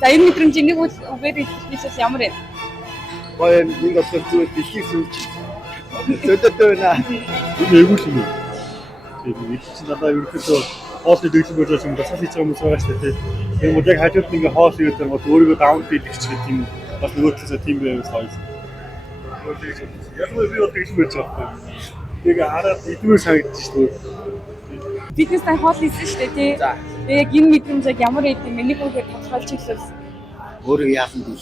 За энэ мэдрэмжийг нэг үгээр хэлчихээс ямар вэ? Гоё энэ болохоор зүгээр дэлхийг сүйж зөдөдөө байна. Энэ эвгүй юм. Тэгээд их чинь надаа ерөөхдөө хоолны дэглэм болж байгаа юм дасгал хийж байгаа хүмүүс байгаа шүү дээ. Тэгээд мод яг хажууд ингээ хоол хийгээд байгаа бол өөрийгөө даун хийх гэдэг юм бас нөгөө талаас тийм байвал гоё. Яг л би бол дэглэм болж байгаа. Тэгээ хараад идмээр санагдчих шүү дээ. Биднес та хоол хийсэн шүү дээ тий. За. Тэгээ яг энэ мэдрэмж яг ямар байд юм бэ? Нэг үгээр тодорхойлж хэлвэл Өөрөө яасан бэ?